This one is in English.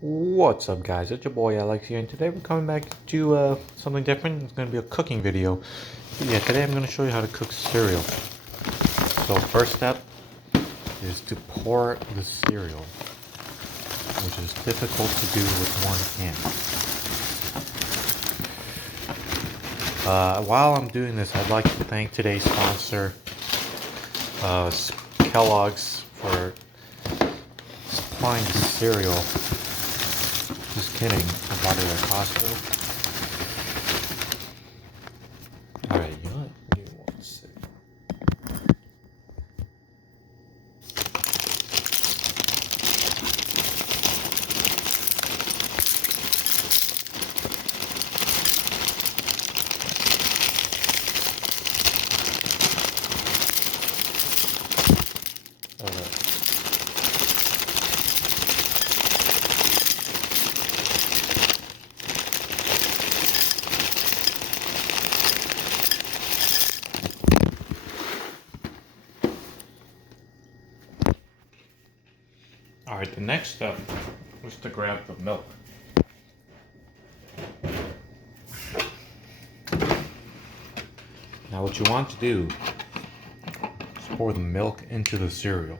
What's up, guys? It's your boy Alex here, and today we're coming back to do something different. It's going to be a cooking video. But yeah, today I'm going to show you how to cook cereal. So first step is to pour the cereal, which is difficult to do with one hand. While I'm doing this, I'd like to thank today's sponsor, Kellogg's, for supplying the cereal. Just kidding, I bought it at Costco. Alright, you know what? Give me one sec. Alright, the next step was to grab the milk. Now what you want to do is pour the milk into the cereal.